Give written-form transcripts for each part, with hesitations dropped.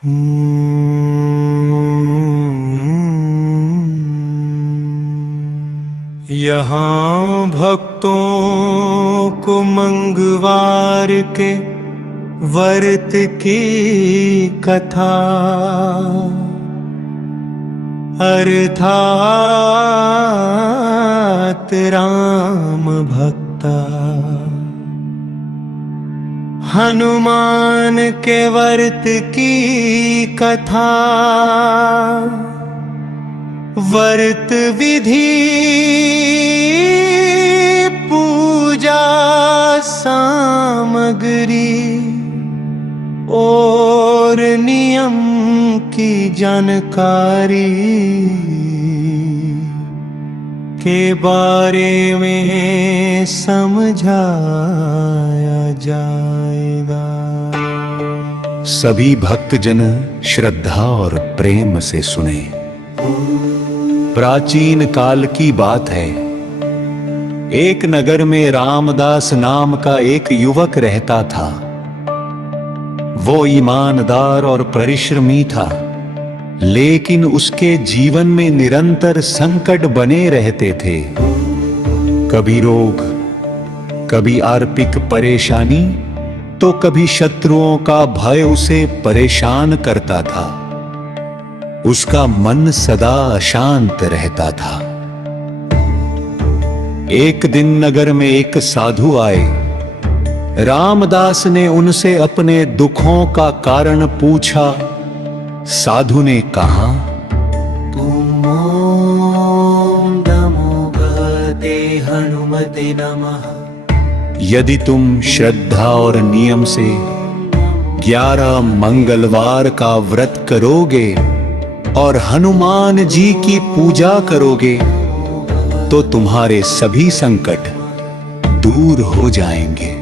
यहाँ भक्तों को मंगवार के व्रत की कथा अर्थात राम भक्ता हनुमान के व्रत की कथा व्रत विधि पूजा सामग्री और नियम की जानकारी के बारे में समझाया जाएगा। सभी भक्तजन श्रद्धा और प्रेम से सुने। प्राचीन काल की बात है। एक नगर में रामदास नाम का एक युवक रहता था। वो ईमानदार और परिश्रमी था, लेकिन उसके जीवन में निरंतर संकट बने रहते थे। कभी रोग, कभी आर्थिक परेशानी, तो कभी शत्रुओं का भय उसे परेशान करता था। उसका मन सदा अशांत रहता था। एक दिन नगर में एक साधु आए। रामदास ने उनसे अपने दुखों का कारण पूछा। साधु ने कहा, तुम ओम नमो भगवते हनुमते नमः। यदि तुम श्रद्धा और नियम से 11 मंगलवार का व्रत करोगे और हनुमान जी की पूजा करोगे तो तुम्हारे सभी संकट दूर हो जाएंगे।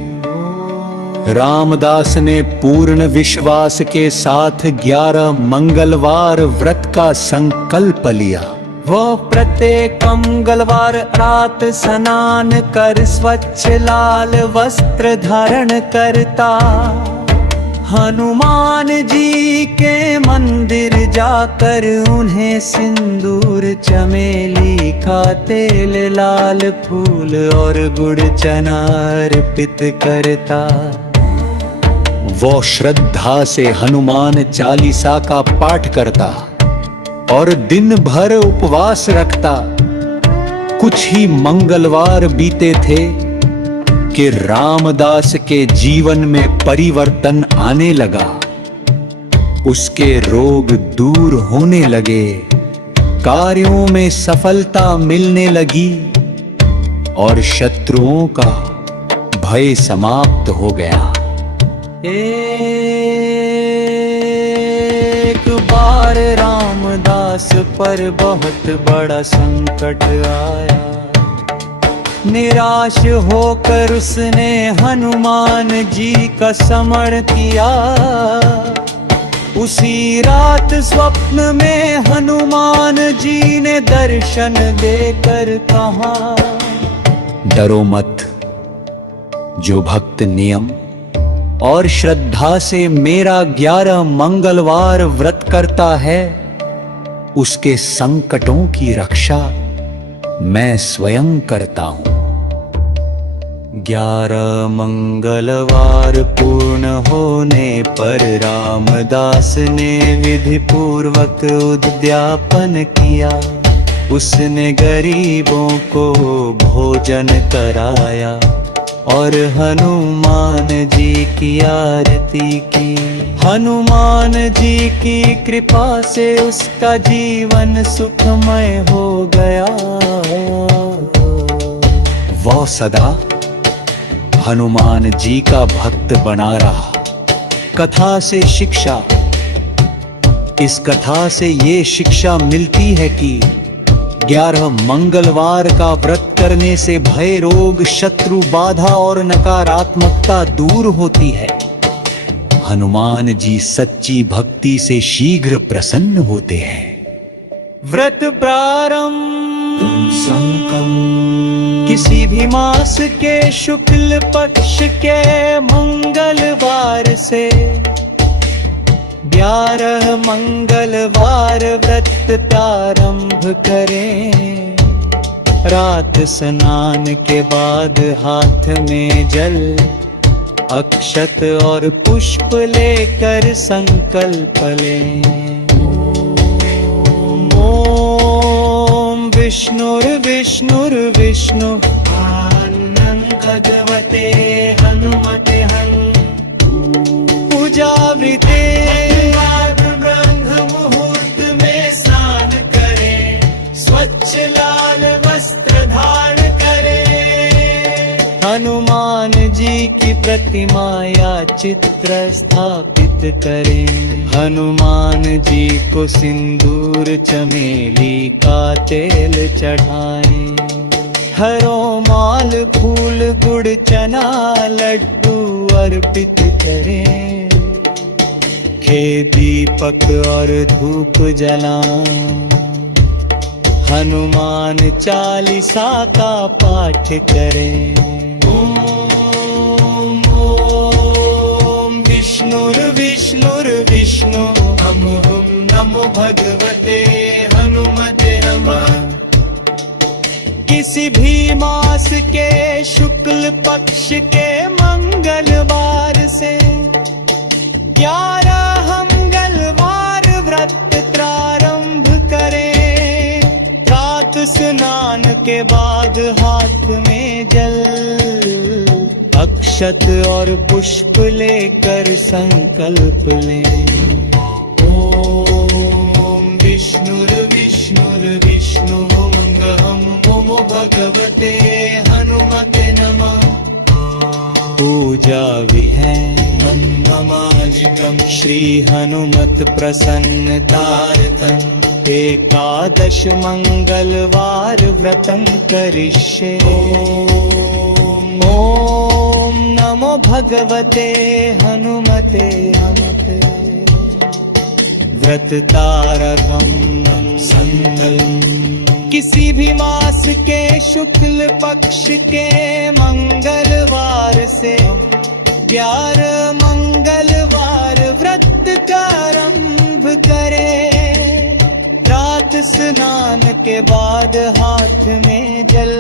रामदास ने पूर्ण विश्वास के साथ 11 मंगलवार व्रत का संकल्प लिया। वो प्रत्येक मंगलवार रात स्नान कर स्वच्छ लाल वस्त्र धारण करता। हनुमान जी के मंदिर जाकर उन्हें सिंदूर चमेली का तेल लाल फूल और गुड़ चना अर्पित करता। वो श्रद्धा से हनुमान चालीसा का पाठ करता और दिन भर उपवास रखता। कुछ ही मंगलवार बीते थे कि रामदास के जीवन में परिवर्तन आने लगा। उसके रोग दूर होने लगे, कार्यों में सफलता मिलने लगी और शत्रुओं का भय समाप्त हो गया। एक बार रामदास पर बहुत बड़ा संकट आया। निराश होकर उसने हनुमान जी का स्मरण किया। उसी रात स्वप्न में हनुमान जी ने दर्शन देकर कहा, डरो मत। जो भक्त नियम और श्रद्धा से मेरा 11 मंगलवार व्रत करता है, उसके संकटों की रक्षा मैं स्वयं करता हूं। 11 मंगलवार पूर्ण होने पर रामदास ने विधि पूर्वक उद्यापन किया। उसने गरीबों को भोजन कराया और हनुमान जी की आरती की। हनुमान जी की कृपा से उसका जीवन सुखमय हो गया। वो सदा हनुमान जी का भक्त बना रहा। कथा से शिक्षा। इस कथा से ये शिक्षा मिलती है कि 11 मंगलवार का व्रत करने से भय, रोग, शत्रु, बाधा और नकारात्मकता दूर होती है। हनुमान जी सच्ची भक्ति से शीघ्र प्रसन्न होते हैं। व्रत प्रारंभ किसी भी मास के शुक्ल पक्ष के मंगलवार से 11 मंगलवार व्रत प्रारंभ करें। रात स्नान के बाद हाथ में जल, अक्षत और पुष्प लेकर संकल्प लें। ओम विष्णुर्विष्णुर्विष्णु भगवते हनुमते हनु। पूजा विधे ब्रह्म मुहूर्त में स्नान करें, स्वच्छ लाल वस्त्र धारण करें। हनुमान जी की प्रतिमा या चित्र स्थापित करें। हनुमान जी को सिंदूर चमेली का तेल चढ़ाएं। हरो माल फूल गुड़ चना लड्डू अर्पित करें। घे दीपक और धूप जलाएं। हनुमान चालीसा का पाठ करें। ओम ओम विष्णुर्विष्णुर्विष्णु हम नमो भगवते हनुमते नमः। किसी भी मास के शुक्ल पक्ष के मंगलवार से 11 मंगलवार व्रत प्रारंभ करें। रात स्नान के बाद हाथ में जल, अक्षत और पुष्प लेकर संकल्प लें। ओम विष्णुर्विष्णुर्विष्णु भगवते हनुमते नमः। पूजा विहैन नमाजिकं श्री हनुमत प्रसन्नतार्थं। एकादश मंगलवार व्रतं करिष्ये। ओम नमो भगवते हनुमते हनुमते। व्रततारकं संकल्प। किसी भी मास के शुक्ल पक्ष के मंगलवार से 11 मंगलवार व्रत प्रारंभ करें। रात स्नान के बाद हाथ में जल,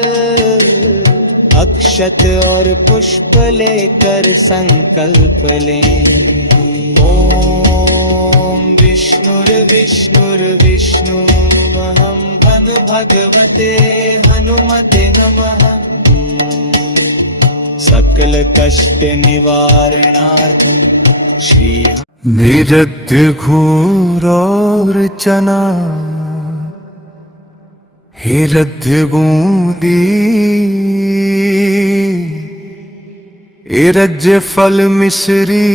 अक्षत और पुष्प लेकर संकल्प लें। ओम विष्णुर्विष्णुर्विष्णु महं भगवते हनुमते नमः। सकल कष्ट निवारणार्थं श्री निरद्य घोर चना हिरद्य बूंदी। इरज्य फल मिश्री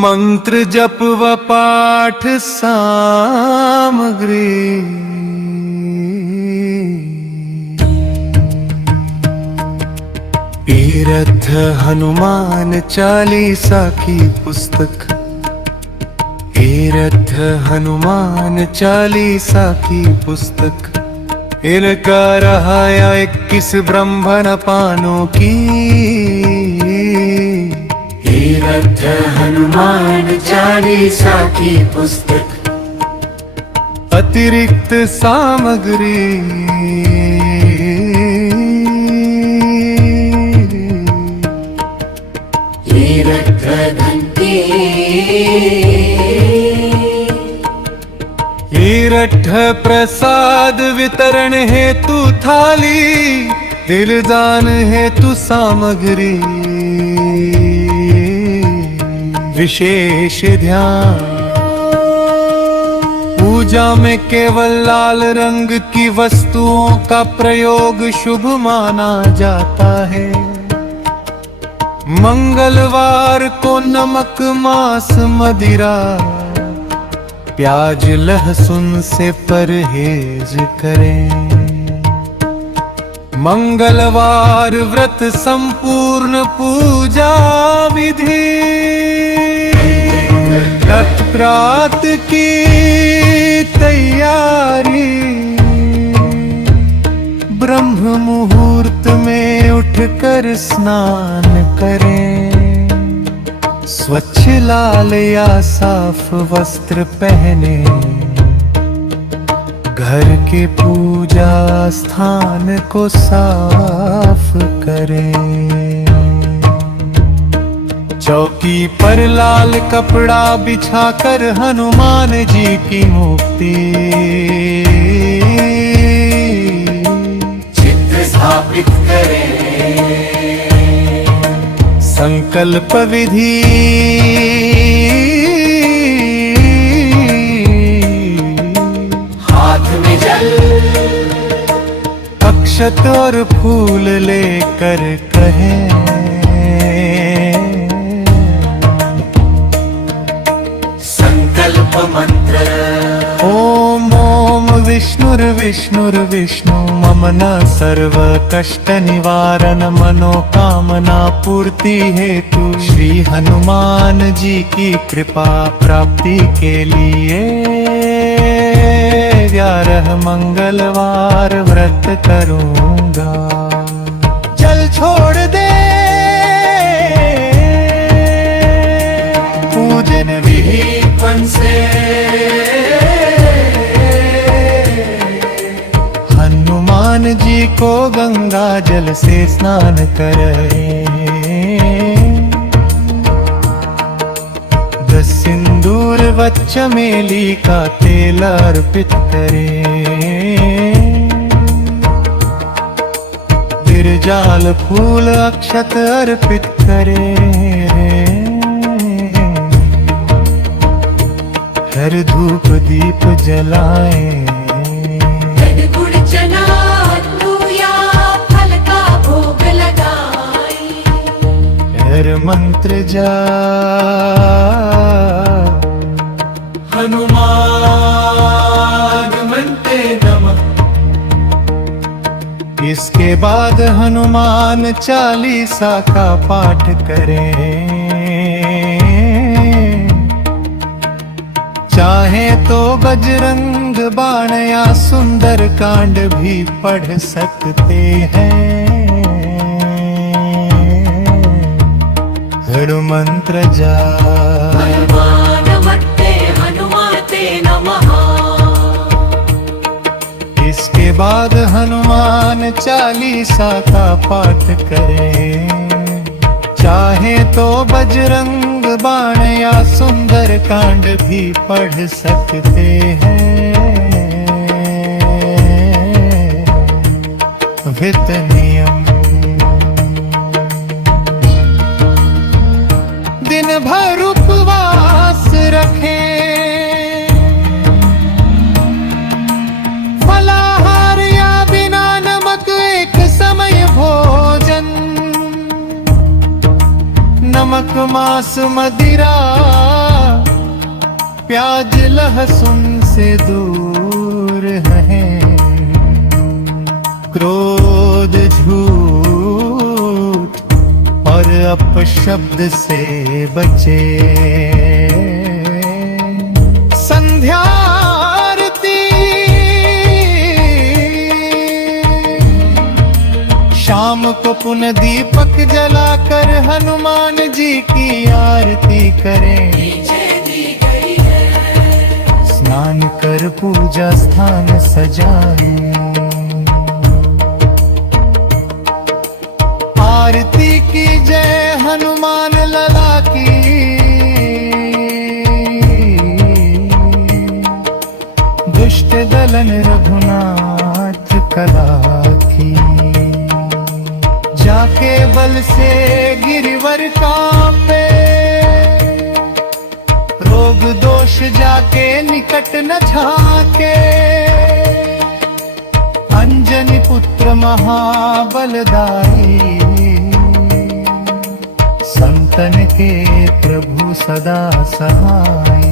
मंत्र जप व पाठ सामग्री। इरथ हनुमान चालीसा की पुस्तक। इरथ हनुमान चालीसा की पुस्तक। इनका रहा 21 ब्रह्मण पानों की। इरथ हनुमान चालीसा की पुस्तक। अतिरिक्त सामग्री इरथ घंटी। इरठ प्रसाद वितरण हेतु थाली। दिलदान हेतु सामग्री। विशेष ध्यान पूजा में केवल लाल रंग की वस्तुओं का प्रयोग शुभ माना जाता है। मंगलवार को नमक मांस मदिरा प्याज लहसुन से परहेज करें। मंगलवार व्रत संपूर्ण पूजा विधि। तत्प्रात की तैयारी ब्रह्म मुहूर्त में उठकर स्नान करें, स्वच्छ लाल या साफ वस्त्र पहने, घर के पूजा स्थान को साफ करें। चौकी पर लाल कपड़ा बिछाकर हनुमान जी की मूर्ति चित्र स्थापित करें। संकल्प विधि हाथ में जल अक्षत और फूल लेकर कहें, संकल्प मंत्र ओम ओम विष्णुर्विष्णुर्विष्णु मम न सर्व कष्ट निवारण मनोकामना पूर्ति हेतु श्री हनुमान जी की कृपा प्राप्ति के लिए 11 मंगलवार व्रत करूंगा। चल छोड़ दे पूजन विधिपन से हनुमान जी को गंगा जल से स्नान करें, 10 सिंदूर व चमेली का तेल अर्पित करें, बिरजाल फूल अक्षत अर्पित करें, हर धूप दीप जलाएं, गुड़ चना आलू या फल का भोग लगाएं, हर मंत्र जा हनुमान मनते नमः। इसके बाद हनुमान चालीसा का पाठ करें, चाहे तो बजरंग बाण या सुंदर कांड भी पढ़ सकते हैं। हनुमंत्र जा हनुमान मत्ते हनुमते नमः। इसके बाद हनुमान चालीसा का पाठ करें, चाहे तो बजरंग बाण या सुंदर कांड भी पढ़ सकते हैं। वित नियम दिन भर उपवास रखें, फलाहार या बिना नमक एक समय भोजन, नमक मांस मदिरा प्याज लहसुन से दूर रहें, क्रोध झूठ और अपशब्द से बचे। संध्या आरती शाम को पुनः दीपक जलाकर हनुमान जी की आरती करें, स्नान कर पूजा स्थान सजाएं, आरती की जय हनुमान लला की, दुष्ट दलन रघुनाथ कला की, जाके बल से गिरिवर कांपे, रोग दोष जाके निकट न झाके, अंजनी पुत्र महाबलदाई, संतन के प्रभु सदा सहाय,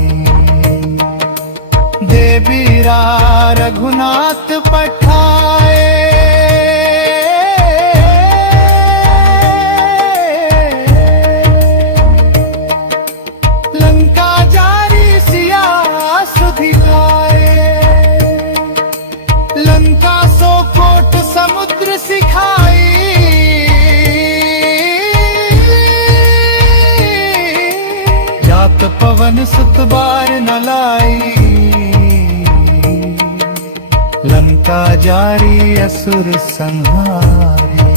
देवीरा रघुनाथ पठाए, लंका जारी सिया सुधिलाए, लंका सो कोट समुद्र पवन सुत बार न लाई, लंका जारी असुर संहारी।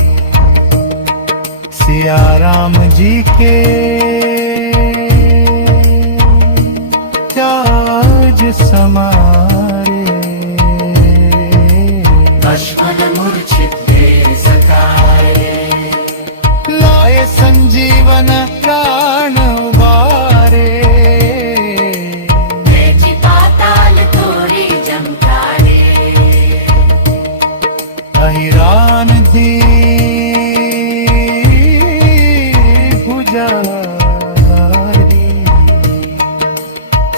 सिया राम जी के चाज समारे, लक्ष्मण मूर्छित देर सकारे, लाए संजीवन प्राण उबारे। तेजी पाताल तोरी जमकारे, अहिरान धी